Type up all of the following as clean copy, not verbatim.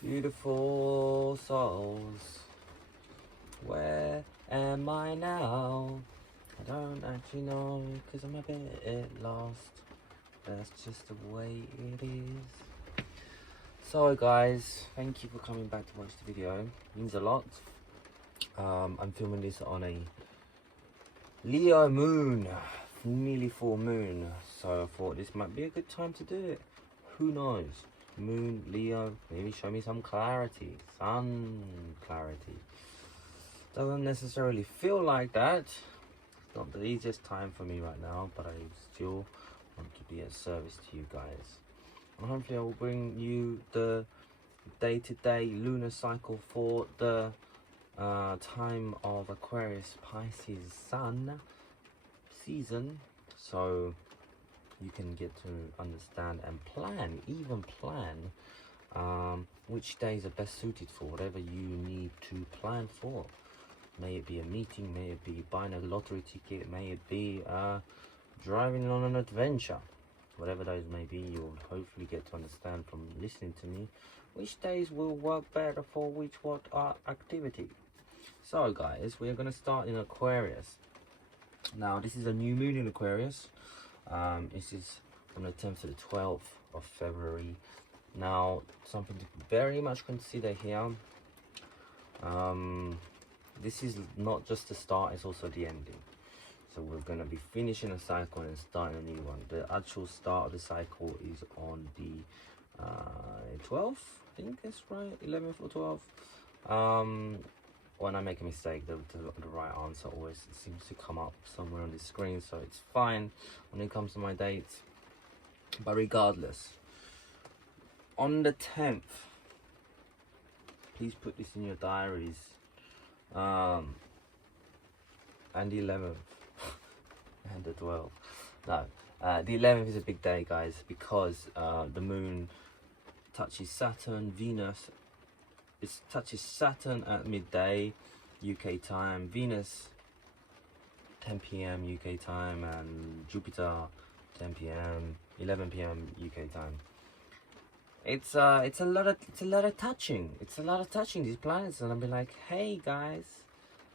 Beautiful souls, where am I now? I don't actually know, because I'm a bit lost. That's just the way it is. So guys, thank you for coming back to watch the video. It means a lot. I'm filming this on a Leo moon, nearly full moon, so I thought this might be a good time to do it. Who knows? Moon, Leo, maybe show me some clarity, sun clarity. Doesn't necessarily feel like that. It's not the easiest time for me right now, but I still want to be of service to you guys. And hopefully I will bring you the day-to-day lunar cycle for the time of Aquarius Pisces sun season, so you can get to understand and plan, even plan which days are best suited for whatever you need to plan for. May it be a meeting, may it be buying a lottery ticket, may it be driving on an adventure. Whatever those may be, you'll hopefully get to understand from listening to me which days will work better for what activity. So guys, we're going to start in Aquarius. Now this is a new moon in Aquarius. This is from the 10th to the 12th of February. Now, something to very much consider here. This is not just the start, it's also the ending. So we're going to be finishing a cycle and starting a new one. The actual start of the cycle is on the 12th, I think that's right, 11th or 12th. When I make a mistake, the right answer always seems to come up somewhere on the screen, so it's fine when it comes to my dates. But regardless, on the 10th, please put this in your diaries, and the 11th and the 12th. No, the 11th is a big day, guys, because the moon touches Saturn, Venus. It touches Saturn at midday UK time, Venus 10 p.m. UK time, and Jupiter 10 p.m. 11 p.m. UK time. It's a lot of touching. It's a lot of touching these planets, and I'll be like, hey guys,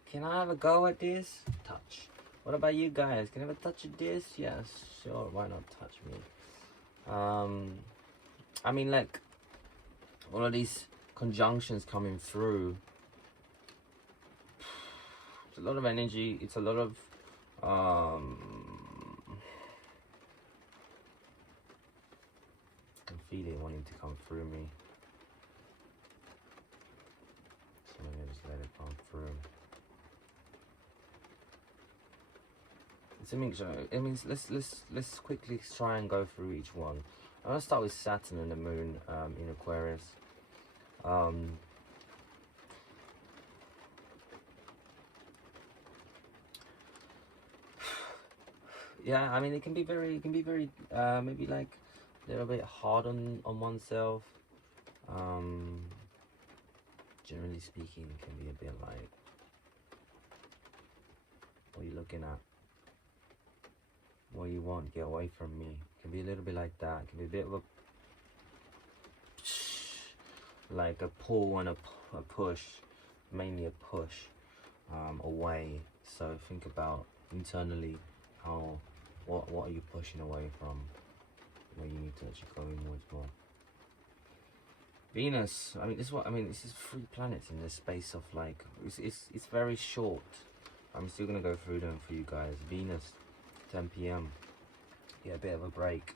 can I have a go at this? Touch. What about you guys? Can I have a touch at this? Yes, sure. Why not touch me? I mean, like, all of these conjunctions coming through, it's a lot of energy, it's a lot of I can feel it wanting to come through me, so I'm gonna just let it come through. It's a mixture. I mean, let's quickly try and go through each one. I'm gonna start with Saturn and the moon in Aquarius. Yeah, I mean, it can be very maybe like a little bit hard on oneself. Generally speaking, it can be a bit like, what are you looking at? What you want? Get away from me. It can be a little bit like that. It can be a bit of a, like a pull and a push, mainly a push away. So think about internally how, what are you pushing away from, where you need to actually go inwards more. Venus, I mean, this is 3 planets in the space of like, it's very short. I'm still gonna go through them for you guys. Venus, 10 p.m. Yeah, a bit of a break.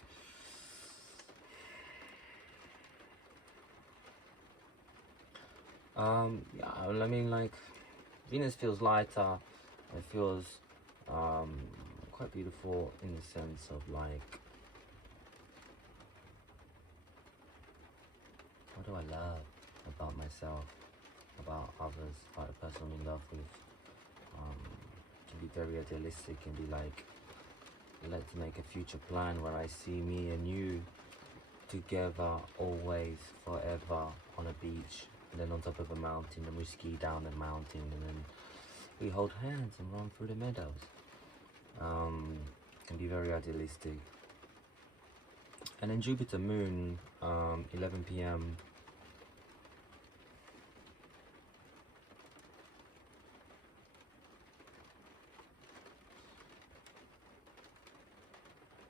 Yeah, I mean, like, Venus feels lighter. It feels quite beautiful in the sense of like, what do I love about myself, about others, about the person I'm in love with? To be very idealistic and be like, let's make a future plan where I see me and you together always, forever, on a beach, and then on top of a mountain, and we ski down the mountain, and then we hold hands and run through the meadows. Can be very idealistic. And then Jupiter Moon, 11 p.m.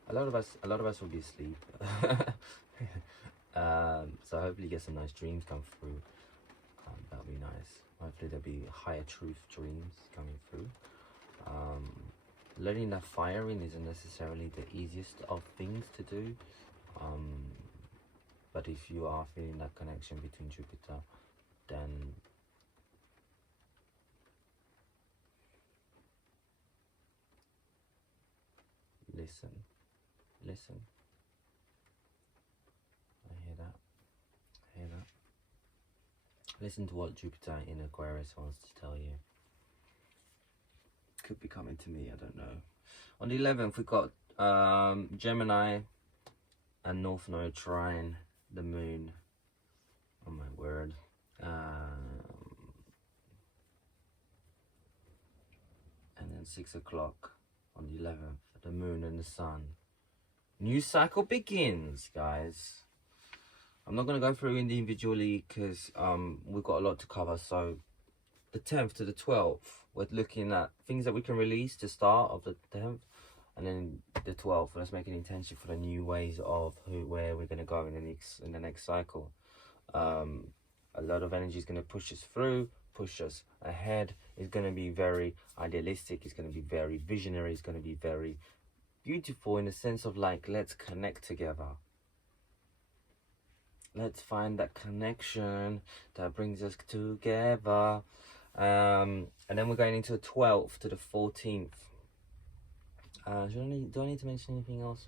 A lot of us will be asleep. So hopefully get some nice dreams come through. That'll be nice. Hopefully there'll be higher truth dreams coming through. Letting that fire in isn't necessarily the easiest of things to do. But if you are feeling that connection between Jupiter, then listen. I hear that. Listen to what Jupiter in Aquarius wants to tell you. Could be coming to me, I don't know. On the 11th, we got Gemini and North Node trine the moon. Oh my word. And then 6 o'clock on the 11th, the moon and the sun. New cycle begins, guys. I'm not going to go through individually because we've got a lot to cover. So the 10th to the 12th, we're looking at things that we can release to start of the 10th. And then the 12th, let's make an intention for the new ways of where we're going to go in the next cycle. A lot of energy is going to push us through, push us ahead. It's going to be very idealistic. It's going to be very visionary. It's going to be very beautiful in the sense of like, let's connect together. Let's find that connection that brings us together. And then we're going into the 12th to the 14th. Do I need to mention anything else?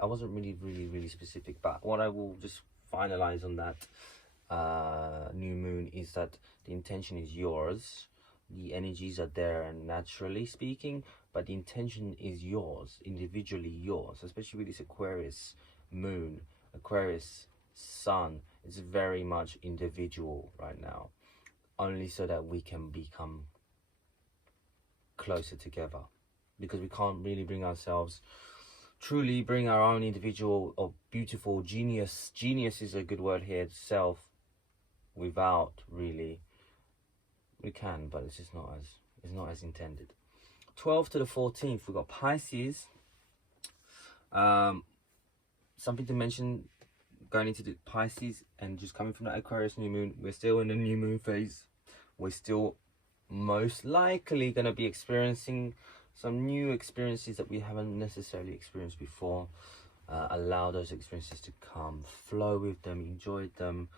I wasn't really specific, but what I will just finalize on that new moon is that the intention is yours. The energies are there naturally speaking, but the intention is yours, individually yours, especially with this Aquarius moon, Aquarius sun. It's very much individual right now, only so that we can become closer together, because we can't really truly bring our own individual or beautiful genius is a good word here, self, without really, we can, but it's just not as intended. 12th to the 14th, we've got Pisces. Something to mention going into the Pisces and just coming from that Aquarius new moon, we're still in the new moon phase. We're still most likely going to be experiencing some new experiences that we haven't necessarily experienced before. Allow those experiences to come, flow with them, enjoy them,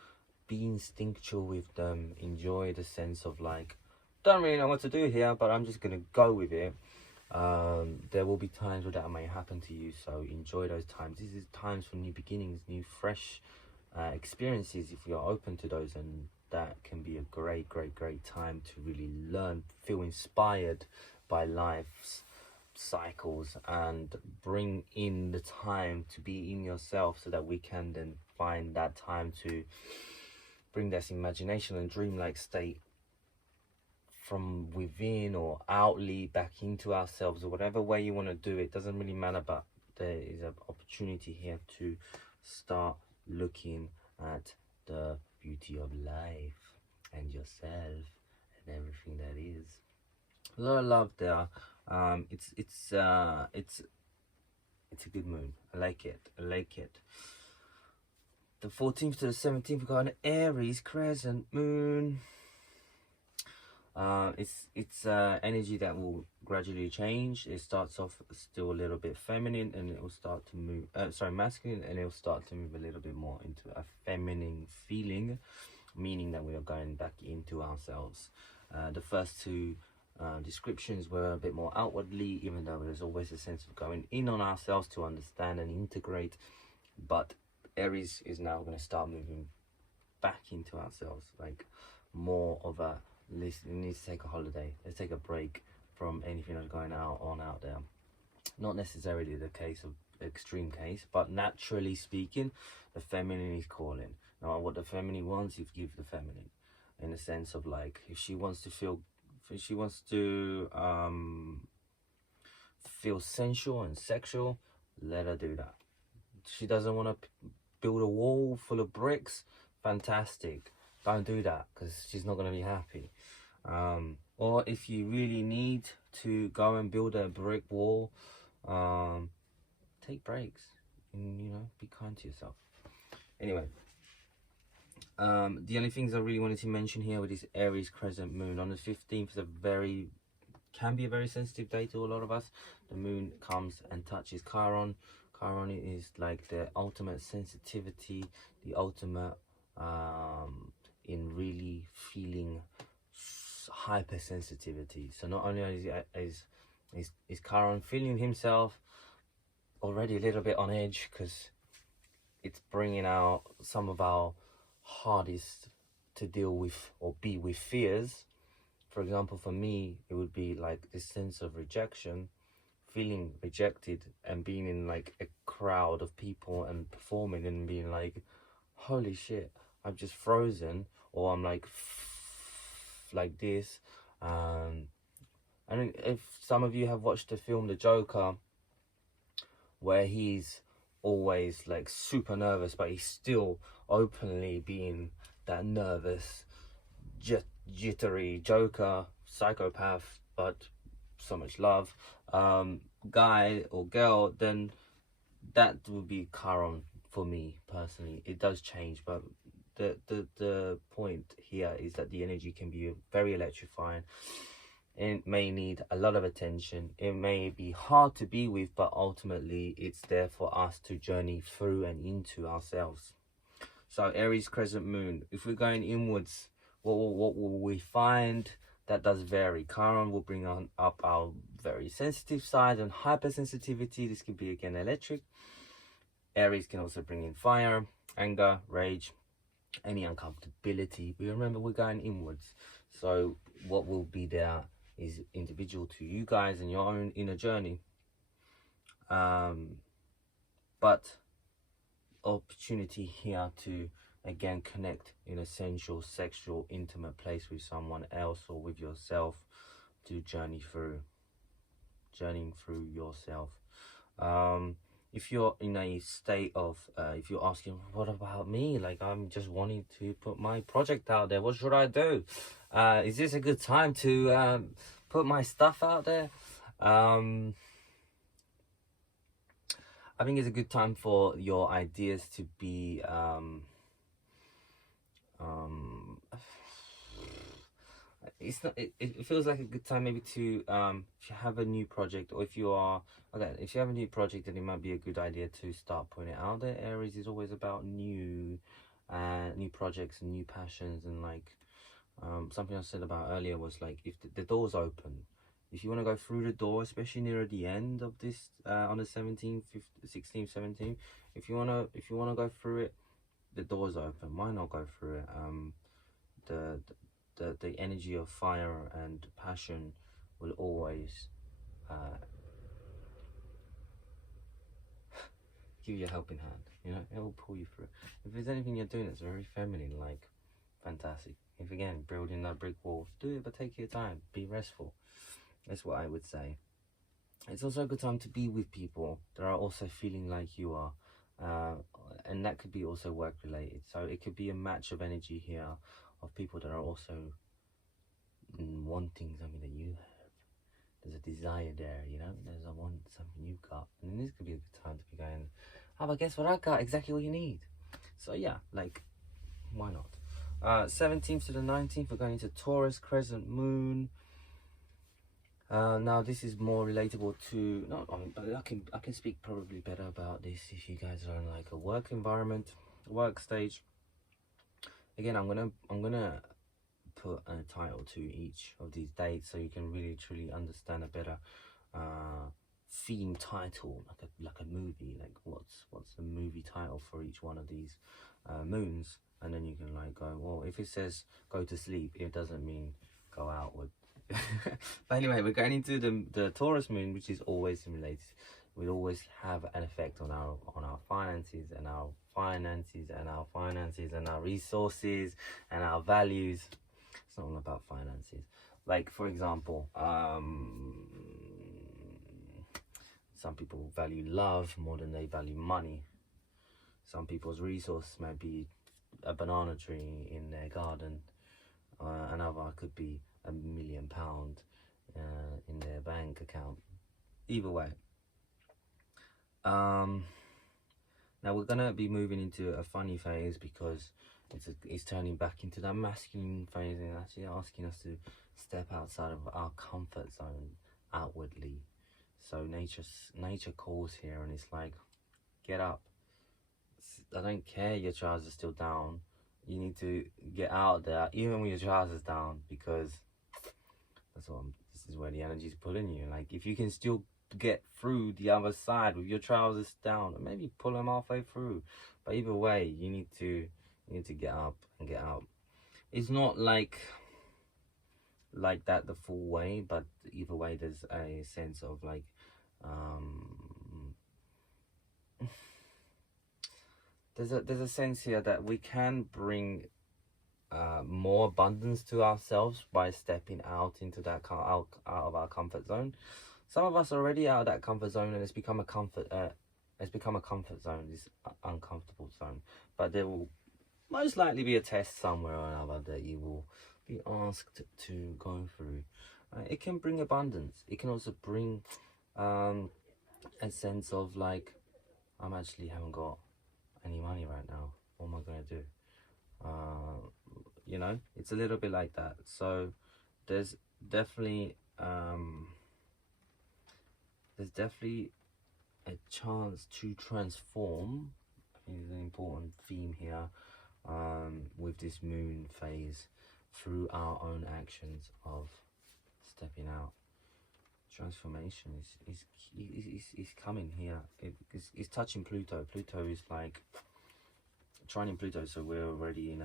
be instinctual with them, enjoy the sense of like, don't really know what to do here, but I'm just gonna go with it. There will be times where that may happen to you, so enjoy those times. This is times for new beginnings, new fresh experiences if you're open to those, and that can be a great time to really learn, feel inspired by life's cycles, and bring in the time to be in yourself, so that we can then find that time to bring this imagination and dreamlike state from within or outly back into ourselves, or whatever way you want to do it. Doesn't really matter, but there is an opportunity here to start looking at the beauty of life and yourself and everything that is. A lot of love there. It's a good moon. I like it. The 14th to the 17th, we've got an Aries crescent moon. It's energy that will gradually change. It starts off still a little bit feminine, and it will start to move, masculine, and it will start to move a little bit more into a feminine feeling, meaning that we are going back into ourselves. The first two descriptions were a bit more outwardly, even though there's always a sense of going in on ourselves to understand and integrate. But Aries is now going to start moving back into ourselves, like more of a, listen, we need to take a holiday, let's take a break from anything that's going on out there. Not necessarily the case of extreme case, but naturally speaking, the feminine is calling. Now what the feminine wants, you give the feminine, in the sense of like, if she wants to feel sensual and sexual, let her do that. She doesn't want to build a wall full of bricks, fantastic, don't do that, because she's not going to be happy. Or if you really need to go and build a brick wall, take breaks and, you know, be kind to yourself. Anyway, the only things I really wanted to mention here with this Aries crescent moon on the 15th is can be a very sensitive day to a lot of us. The moon comes and touches Chiron. Chiron is like the ultimate sensitivity, the ultimate in really feeling hypersensitivity. So not only is Chiron feeling himself already a little bit on edge, because it's bringing out some of our hardest to deal with or be with fears. For example, for me, it would be like this sense of rejection, feeling rejected and being in like a crowd of people and performing and being like, holy shit, I'm just frozen, or I'm like this. I mean, if some of you have watched the film The Joker, where he's always like super nervous, but he's still openly being that nervous, jittery Joker, psychopath, but so much love, guy or girl, then that would be Chiron for me personally. It does change, but the point here is that the energy can be very electrifying. It may need a lot of attention. It may be hard to be with, but ultimately it's there for us to journey through and into ourselves. So Aries crescent moon, if we're going inwards, what will we find? That does vary. Chiron will bring up our very sensitive side and hypersensitivity. This could be again electric. Aries can also bring in fire, anger, rage, any uncomfortability. But remember, we're going inwards. So what will be there is individual to you guys and your own inner journey. But opportunity here to again connect in a sensual, sexual, intimate place with someone else or with yourself, to journeying through yourself. If you're in a state of if you're asking, what about me, like I'm just wanting to put my project out there, what should I do? Is this a good time to put my stuff out there? I think it's a good time for your ideas to be it feels like a good time maybe to if you have a new project, or if you have a new project, then it might be a good idea to start putting it out there. Aries is always about new projects and new passions, and like something I said about earlier was like, if the door's open, if you want to go through the door, especially near the end of this on the 17th, 16th, 17th, if you want to go through it, the door's open. Why not go through it? The energy of fire and passion will always give you a helping hand. You know, it will pull you through. If there's anything you're doing that's very feminine, like, fantastic. If again, building that brick wall, do it, but take your time. Be restful. That's what I would say. It's also a good time to be with people that are also feeling like you are. And that could be also work related. So it could be a match of energy here of people that are also wanting something that you have. There's a desire there, you know, there's a want, something you've got. And this could be a good time to be going, oh, but guess what I got? Exactly what you need. So yeah, like, why not? 17th to the 19th, we're going into Taurus crescent moon. Now this is more relatable to, but I can speak probably better about this if you guys are in like a work environment, work stage. Again, I'm gonna put a title to each of these dates so you can really truly understand a better theme title, like a movie, like what's the movie title for each one of these moons, and then you can like go, well, if it says go to sleep, it doesn't mean go out with. But anyway, we're going into the Taurus moon, which is always related. Will always have an effect on our finances and our resources and our values. It's not all about finances. Like, for example, some people value love more than they value money. Some people's resource might be a banana tree in their garden. Another could be £1 million in their bank account. Either way, Now we're gonna be moving into a funny phase because it's turning back into that masculine phase and actually asking us to step outside of our comfort zone outwardly. So nature calls here, and it's like, get up. I don't care your trousers still down. You need to get out there, even with your trousers down, because this is where the energy is pulling you. Like, if you can still get through the other side with your trousers down, or maybe pull them halfway through, but either way, you need to get up and get out. It's not like that the full way, but either way, there's a sense of like, there's a sense here that we can bring more abundance to ourselves by stepping out into that out of our comfort zone. Some of us are already out of that comfort zone, and it's become a comfort zone, this uncomfortable zone. But there will most likely be a test somewhere or another that you will be asked to go through. It can bring abundance. It can also bring a sense of like, I'm actually haven't got any money right now. What am I gonna do? You know, it's a little bit like that. So there's definitely a chance to transform. I think is an important theme here with this moon phase, through our own actions of stepping out. Transformation is coming here. It's touching Pluto. Pluto is like trining Pluto, so we're already in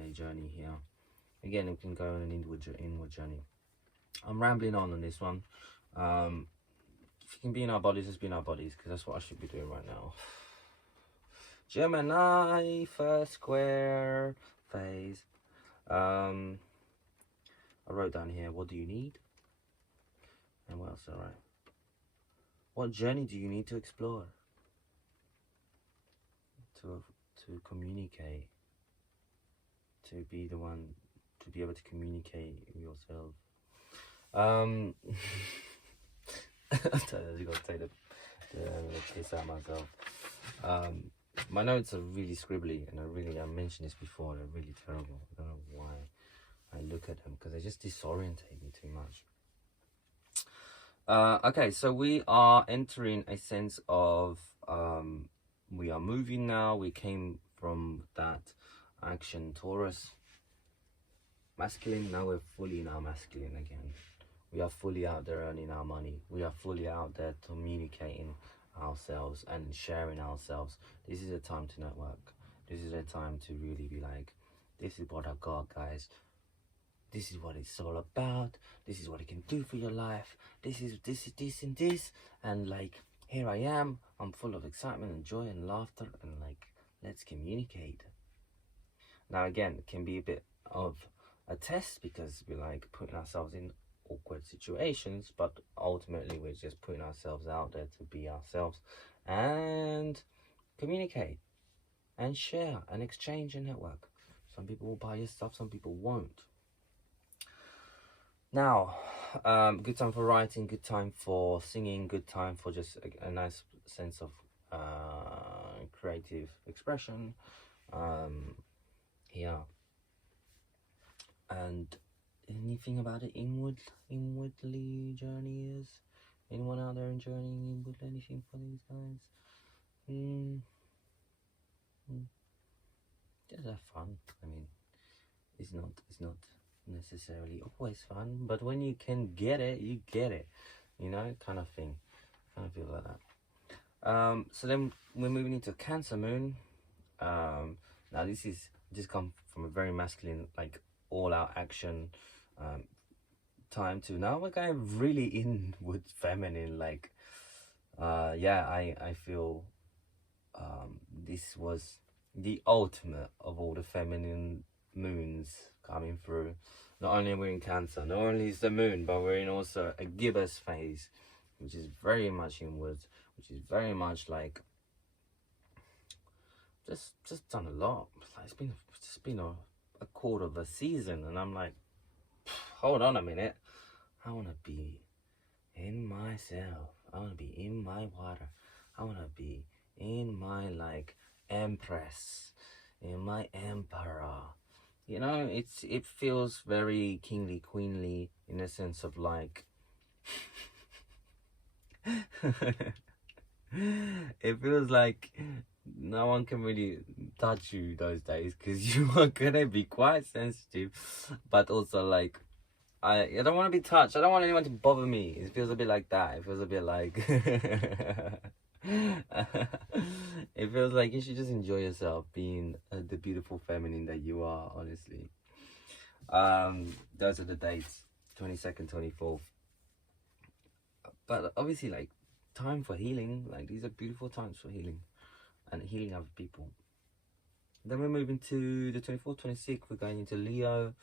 a journey here. Again, we can go on an inward journey. I'm rambling on this one. If you can be in our bodies, let's be in our bodies, because that's what I should be doing right now. Gemini, first square phase. I wrote down here, what do you need? And what else did I write? What journey do you need to explore? To communicate. To be the one, to be able to communicate yourself. I just got to take the piss out of myself. My notes are really scribbly, and I mentioned this before, they're really terrible. I don't know why I look at them, because they just disorientate me too much. Okay, so we are entering a sense of we are moving now. We came from that action Taurus masculine. Now we're fully in our masculine again. We are fully out there earning our money. We are fully out there communicating ourselves and sharing ourselves. This is a time to network. This is a time to really be like, this is what I got, guys. This is what it's all about. This is what it can do for your life. This and this. And like, here I am. I'm full of excitement and joy and laughter. And like, let's communicate. Now again, it can be a bit of a test, because we're like putting ourselves in awkward situations. But ultimately, we're just putting ourselves out there to be ourselves. And communicate. And share. And exchange and network. Some people will buy your stuff. Some people won't. Now, good time for writing, good time for singing, good time for just a nice sense of creative expression. Yeah. And anything about it inwardly journey is? Anyone out there journeying inward? Anything for these guys? Just have fun. I mean, it's not necessarily always fun, but when you can get it, you get it, you know, kind of thing. Kind of feel like that. So then we're moving into Cancer Moon. Now this is just come from a very masculine, like all out action time to now we're going really inward feminine, like yeah, I feel this was the ultimate of all the feminine moons coming through. Not only are we in Cancer, not only is the moon, but we're in also a gibbous phase, which is very much inwards, which is very much like just done a lot. It's been a quarter of a season, and I'm like, hold on a minute, I want to be in myself. I want to be in my water. I want to be in my like Empress, in my Emperor. You know, it feels very kingly, queenly in a sense of like it feels like no one can really touch you those days because you are gonna be quite sensitive, but also like I don't want to be touched. I don't want anyone to bother me. It feels a bit like that. It feels a bit like it feels like you should just enjoy yourself being the beautiful feminine that you are. Honestly, those are the dates: 22nd, 24th. But obviously, like time for healing. Like these are beautiful times for healing and healing other people. Then we're moving to the 24th, 26th. We're going into Leo.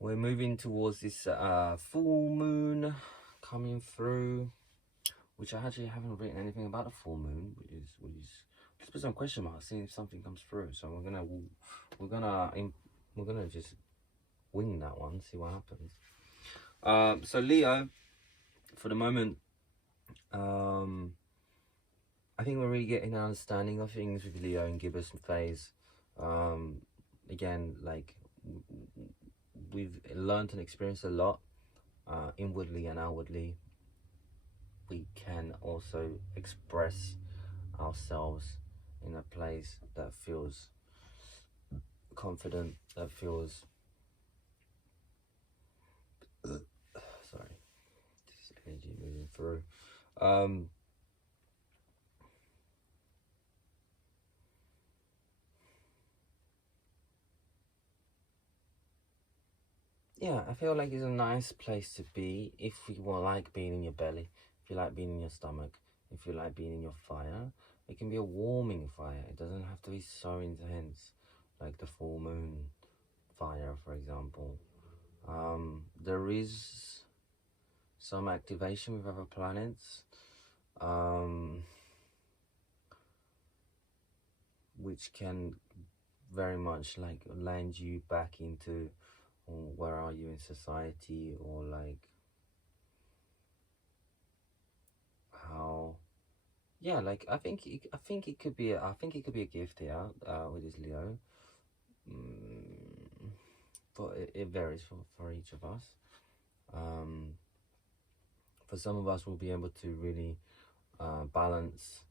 We're moving towards this full moon coming through, which I actually haven't written anything about the full moon, which is just put some question marks, seeing if something comes through. So we're gonna just wing that one, see what happens. So Leo, for the moment, I think we're really getting an understanding of things with Leo and Gibbous phase. Again, like we've learned and experienced a lot inwardly and outwardly. We can also express ourselves in a place that feels confident, that feels sorry, this energy moving through. Yeah, I feel like it's a nice place to be if you like being in your belly, if you like being in your stomach, if you like being in your fire. It can be a warming fire. It doesn't have to be so intense, like the full moon fire, for example. There is some activation with other planets, which can very much like land you back into where are you in society, or like how, yeah, like I think it could be a gift here with this Leo. But it varies for each of us. For some of us, we'll be able to really balance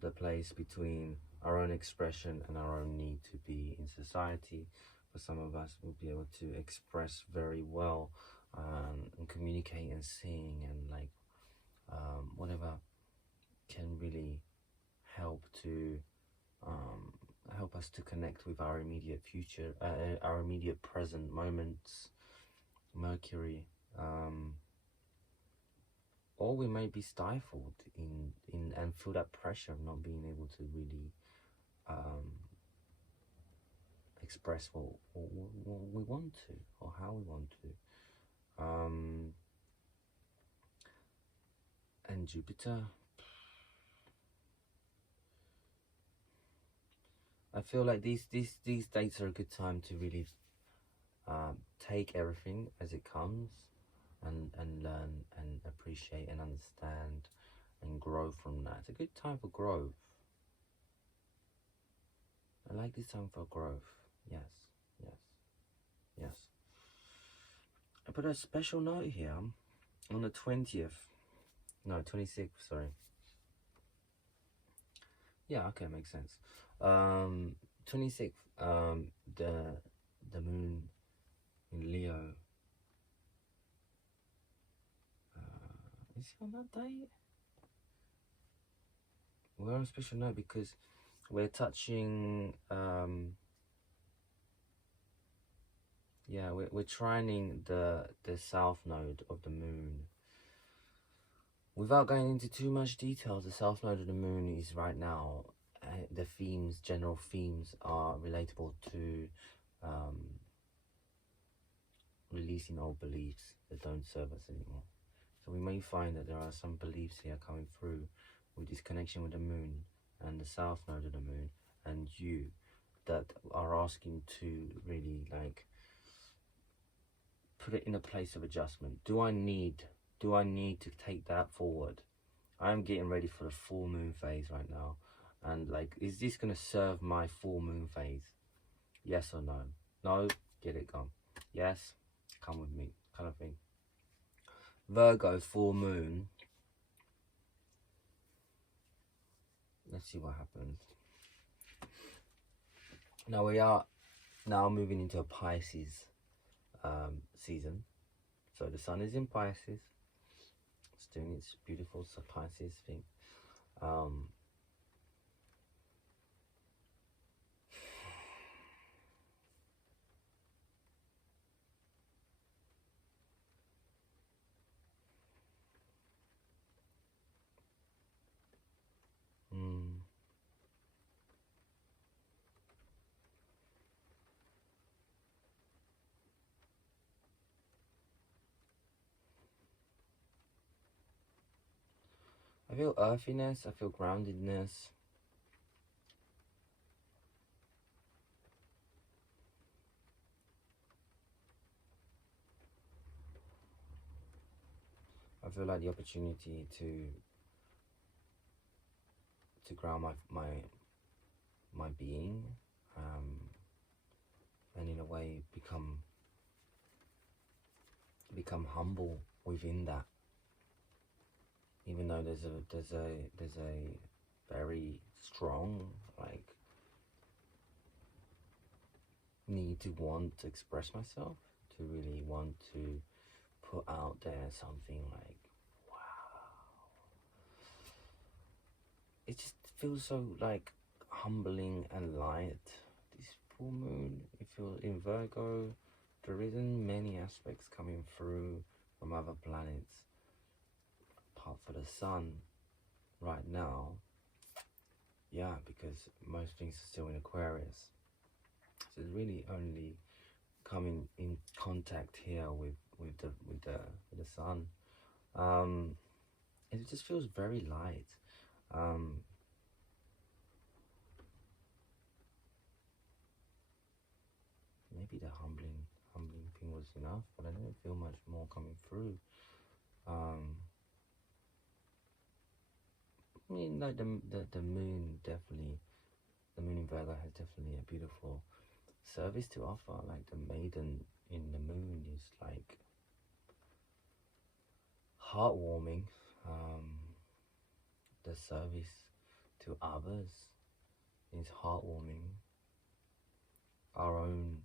the place between our own expression and our own need to be in society. For some of us, we'll be able to express very well and communicate and sing and like whatever can really help to help us to connect with our immediate future, our immediate present moments. Mercury, or we may be stifled in and feel that pressure of not being able to really express what we want to or how we want to. And Jupiter, I feel like these dates are a good time to really take everything as it comes and learn and appreciate and understand and grow from that. It's a good time for growth. I like this time for growth. Yes, yes, yes. I put a special note here on the 20th. No, 26th, sorry. Yeah, okay, makes sense. 26th, the moon in Leo. Is he on that date? We're on a special note because we're touching yeah, we're trining the south node of the moon. Without going into too much detail, the south node of the moon is right now, the themes, general themes are relatable to releasing old beliefs that don't serve us anymore. So we may find that there are some beliefs here coming through with this connection with the moon and the south node of the moon and you, that are asking to really like put it in a place of adjustment. Do I need do I need to take that forward? I'm getting ready for the full moon phase right now. And like, is this going to serve my full moon phase? Yes or no? No, get it gone. Yes, come with me, kind of thing. Virgo, full moon. Let's see what happens. Now we are now moving into a Pisces season. So the sun is in Pisces. It's doing its beautiful Pisces thing. I feel earthiness, I feel groundedness. I feel like the opportunity to ground my being, and in a way become humble within that. Even though there's a very strong like need to want to express myself, to really want to put out there something like, wow. It just feels so like humbling and light. This full moon, it feels in Virgo, there isn't many aspects coming through from other planets apart for the sun right now. Yeah, because most things are still in Aquarius. So it's really only coming in contact here with the sun. It just feels very light. Maybe the humbling thing was enough, but I didn't feel much more coming through. I mean, like the moon definitely, the moon in Virgo has definitely a beautiful service to offer. Like the maiden in the moon is like heartwarming. The service to others is heartwarming. Our own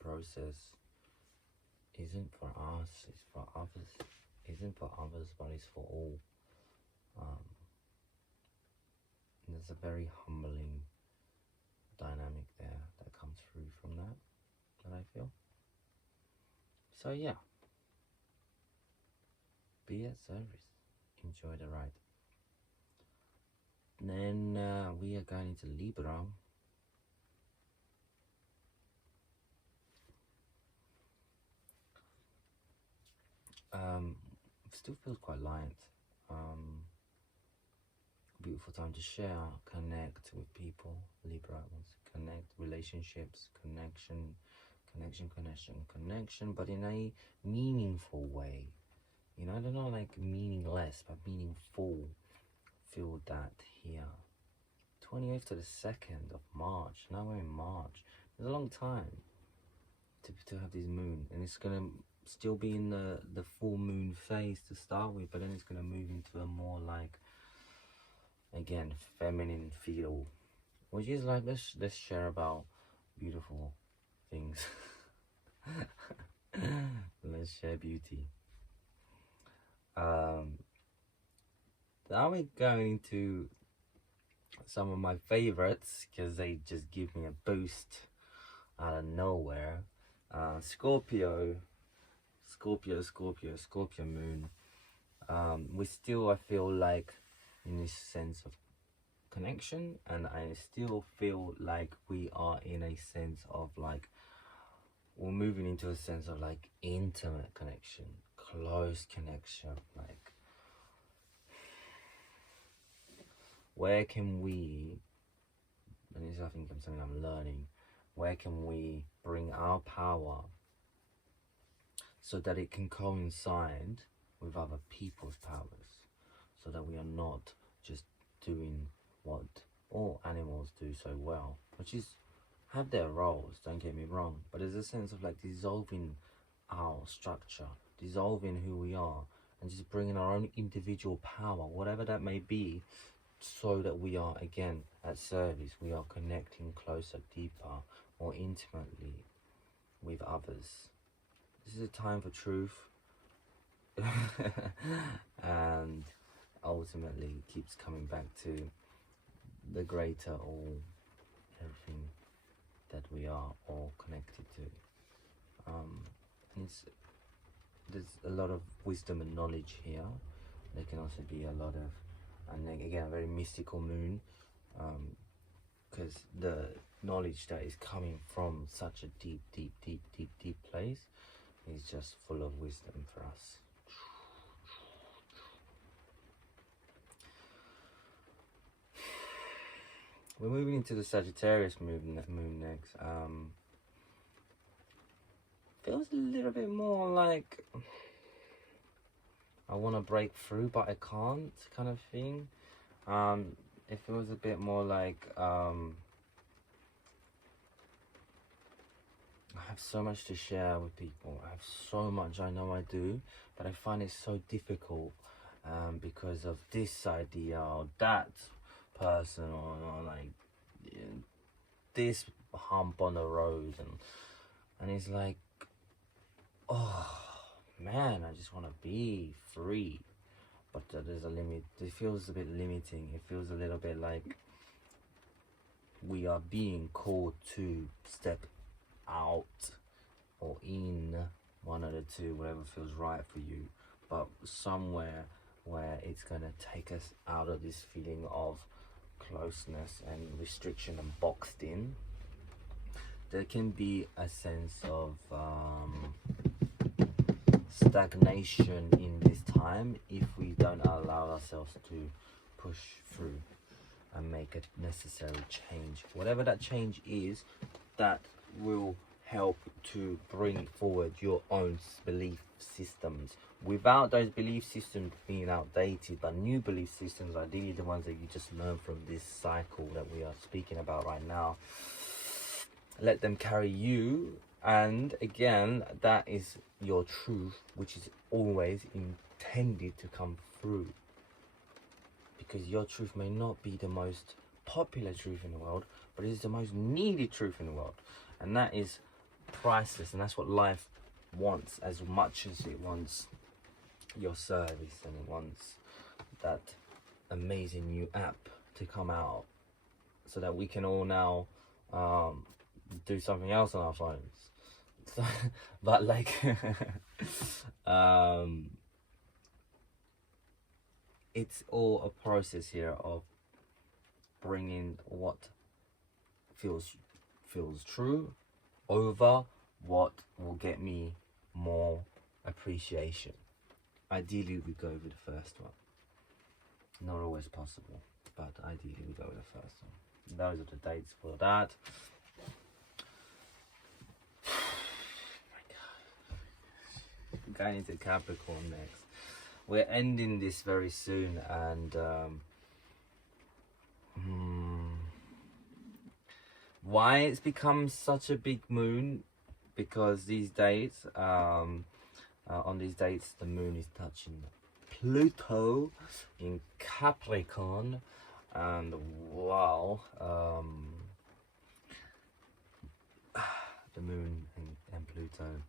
process isn't for us, it's for others. Isn't for others, but it's for all. And there's a very humbling dynamic there that comes through from that I feel. So yeah, be at service, enjoy the ride. And then we are going into Libra. Still feels quite light. Beautiful time to share, connect with people. Libra wants to connect, relationships, connection, but in a meaningful way. You know, I don't know, like meaningless, but meaningful. Feel that here. 28th to the 2nd of March. Now we're in March. There's a long time to have this moon, and it's gonna still be in the full moon phase to start with, but then it's gonna move into a more like, again, feminine feel, which is like, let's share about beautiful things. Let's share beauty. Now we're going to some of my favorites because they just give me a boost out of nowhere. Scorpio Moon. We still, I feel like, in this sense of connection, and I still feel like we are in a sense of like, we're moving into a sense of like intimate connection, close connection. Like, where can we, and this I think is something I'm learning, where can we bring our power so that it can coincide with other people's powers, so that we are not just doing what all animals do so well, which is have their roles, don't get me wrong, but there's a sense of like dissolving our structure, dissolving who we are, and just bringing our own individual power, whatever that may be, so that we are again at service, we are connecting closer, deeper, more intimately with others. This is a time for truth. And ultimately keeps coming back to the greater all, everything that we are all connected to. And there's a lot of wisdom and knowledge here. There can also be a lot of, and then again, a very mystical moon, because the knowledge that is coming from such a deep place is just full of wisdom for us. We're moving into the Sagittarius moon next. Feels a little bit more like I want to break through but I can't kind of thing. It feels a bit more like I have so much to share with people. I have so much I know I do, but I find it so difficult because of this idea or that person or like this hump on the road, and it's like, oh man, I just want to be free, but there's a limit. It feels a bit limiting. It feels a little bit like we are being called to step out or in, one of the two, whatever feels right for you, but somewhere where it's gonna take us out of this feeling of closeness and restriction and boxed in. There can be a sense of stagnation in this time if we don't allow ourselves to push through and make a necessary change. Whatever that change is, that will help to bring forward your own belief systems. Without those belief systems being outdated, but new belief systems, ideally the ones that you just learn from this cycle that we are speaking about right now, let them carry you. And again, that is your truth, which is always intended to come through, because your truth may not be the most popular truth in the world, but it is the most needed truth in the world, and that is priceless. And that's what life wants, as much as it wants your service and it wants that amazing new app to come out so that we can all now do something else on our phones. So, but like it's all a process here of bringing what feels true over what will get me more appreciation. Ideally we go with the first one. Not always possible, but ideally we go with the first one. Those are the dates for that. Going into Capricorn next. We're ending this very soon, and why it's become such a big moon, because these dates, on these dates, the moon is touching Pluto in Capricorn, and wow, the moon and Pluto.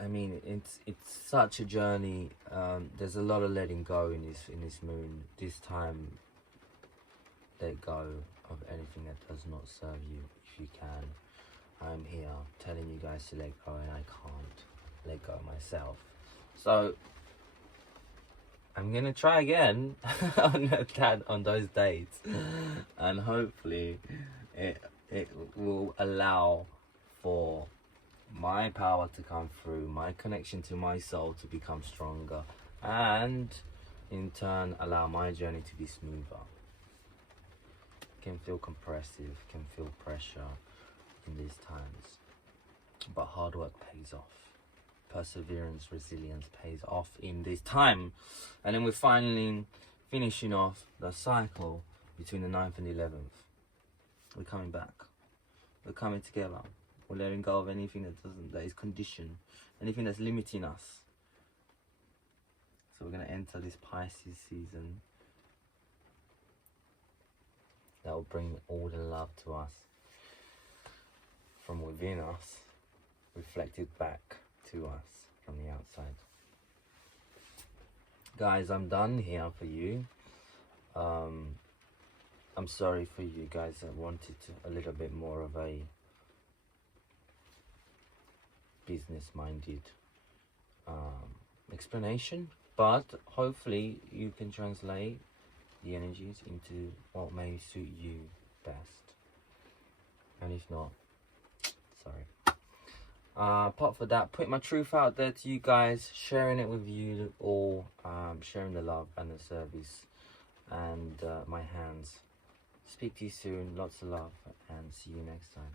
I mean, it's such a journey. There's a lot of letting go in this moon. This time, let go of anything that does not serve you if you can. I'm here telling you guys to let go, and I can't let go myself. So I'm gonna try again on those dates, and hopefully it will allow for my power to come through, my connection to my soul to become stronger, and in turn allow my journey to be smoother. Can feel compressive, can feel pressure in these times, but hard work pays off. perseverance, resilience pays off in this time. And then we're finally finishing off the cycle between the 9th and the 11th. We're coming back. We're coming together. We're letting go of anything that is conditioned, anything that's limiting us. So we're going to enter this Pisces season that will bring all the love to us from within us, reflected back to us from the outside. Guys, I'm done here for you. I'm sorry for you guys that wanted a little bit more of a business-minded explanation, but hopefully you can translate the energies into what may suit you best. And if not, sorry. Apart from that, put my truth out there to you guys, sharing it with you all, sharing the love and the service and my hands. Speak to you soon, lots of love, and see you next time.